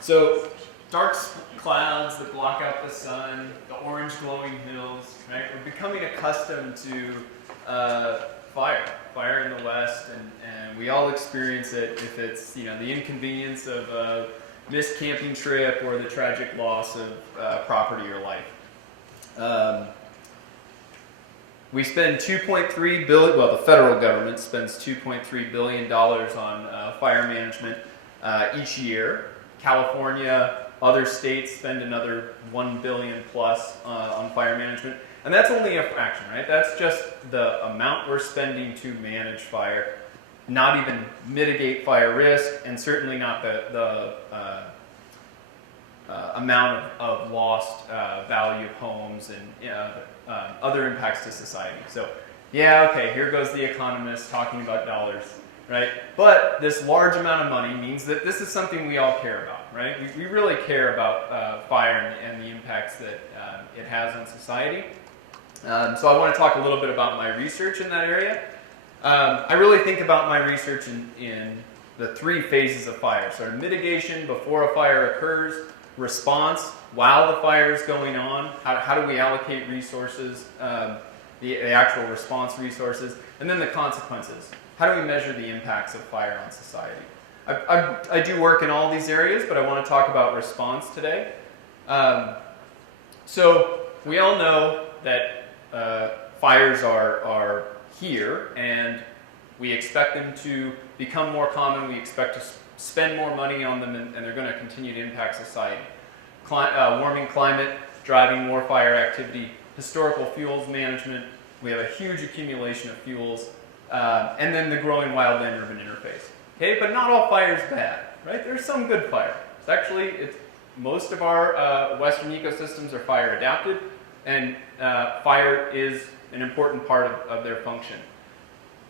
So dark clouds that block out the sun, the orange glowing hills, right? We're becoming accustomed to fire in the West, and we all experience it if it's, you know, the inconvenience of a missed camping trip or the tragic loss of property or life. We spend $2.3 billion, well, the federal government spends $2.3 billion on fire management each year. California, other states spend another $1 billion plus on fire management. And that's only a fraction, right? That's just the amount we're spending to manage fire, not even mitigate fire risk, and certainly not the amount of lost value of homes and other impacts to society. So, yeah, okay, here goes the economist talking about dollars, right? But this large amount of money means that this is something we all care about, right? We really care about fire and the impacts that it has on society. So I want to talk a little bit about my research in that area. I really think about my research in the three phases of fire. So mitigation before a fire occurs, response while the fire is going on, how do we allocate resources, the actual response resources, and then the consequences. How do we measure the impacts of fire on society? I do work in all these areas, but I want to talk about response today. So we all know that fires are here, and we expect them to become more common. We expect to spend more money on them, and they're going to continue to impact society. Warming climate, driving more fire activity, historical fuels management. We have a huge accumulation of fuels, and then the growing wildland-urban interface. Okay, but not all fire is bad, right? There's some good fire. Most of our Western ecosystems are fire adapted, and fire is an important part of their function.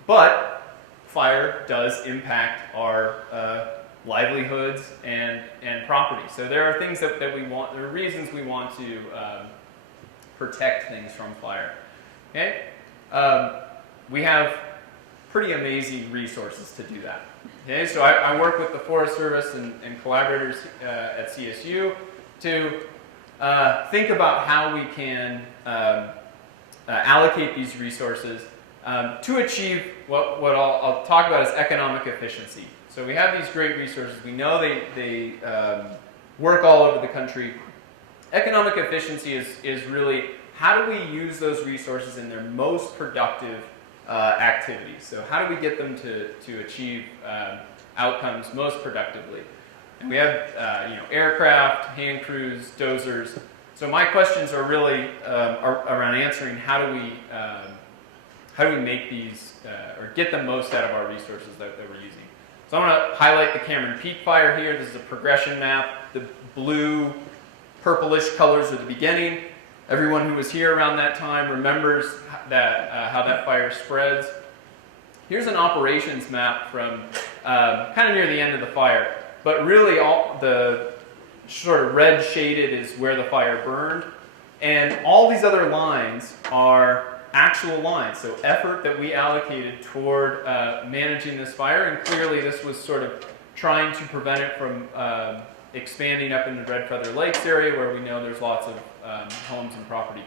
But fire does impact our livelihoods and property. So there are things that we want, there are reasons we want to protect things from fire. Okay? We have pretty amazing resources to do that. Okay, so I work with the Forest Service and collaborators at CSU to think about how we can allocate these resources to achieve what I'll talk about as economic efficiency. So we have these great resources. We know they work all over the country. Economic efficiency is really how do we use those resources in their most productive activities. So how do we get them to achieve outcomes most productively? And we have aircraft, hand crews, dozers. So my questions are really around answering how do we make these or get the most out of our resources that we're using. So I'm going to highlight the Cameron Peak fire here. This is a progression map. The blue, purplish colors are the beginning. Everyone who was here around that time remembers that how that fire spreads. Here's an operations map from kind of near the end of the fire. But really all the sort of red shaded is where the fire burned. And all these other lines are actual lines, so effort that we allocated toward managing this fire, and clearly this was sort of trying to prevent it from expanding up into Red Feather Lakes area where we know there's lots of homes and property.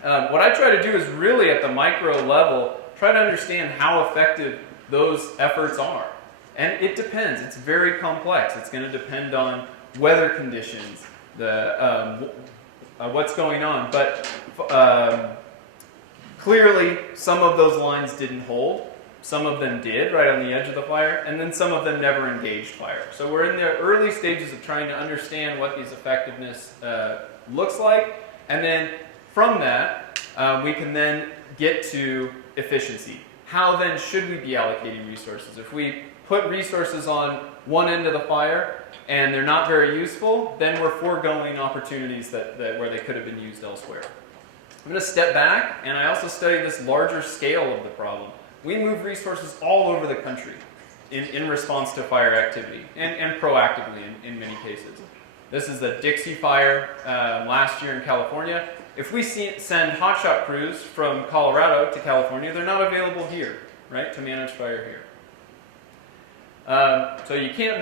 What I try to do is really at the micro level, try to understand how effective those efforts are. And it depends, it's very complex. It's going to depend on weather conditions, what's going on, but clearly, some of those lines didn't hold. Some of them did, right on the edge of the fire, and then some of them never engaged fire. So we're in the early stages of trying to understand what these effectiveness looks like, and then from that, we can then get to efficiency. How then should we be allocating resources? If we put resources on one end of the fire and they're not very useful, then we're foregoing opportunities where they could have been used elsewhere. I'm going to step back, and I also study this larger scale of the problem. We move resources all over the country in response to fire activity, and proactively in many cases. This is the Dixie Fire last year in California. If we send hotshot crews from Colorado to California, they're not available here, right, to manage fire here. So you can't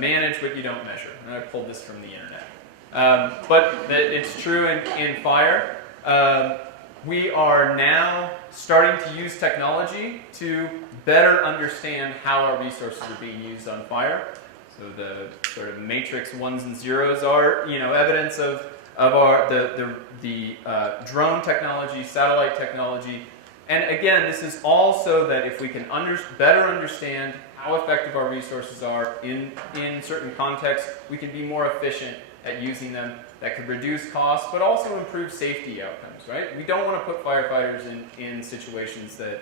manage what you don't measure. And I pulled this from the internet. But it's true in fire. We are now starting to use technology to better understand how our resources are being used on fire. So the sort of matrix ones and zeros are, evidence of the drone technology, satellite technology. And again, this is all so that if we can better understand how effective our resources are in certain contexts, we can be more efficient at using them. That could reduce costs, but also improve safety outcomes, right? We don't want to put firefighters in situations that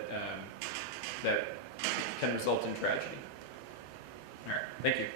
can result in tragedy. All right, thank you.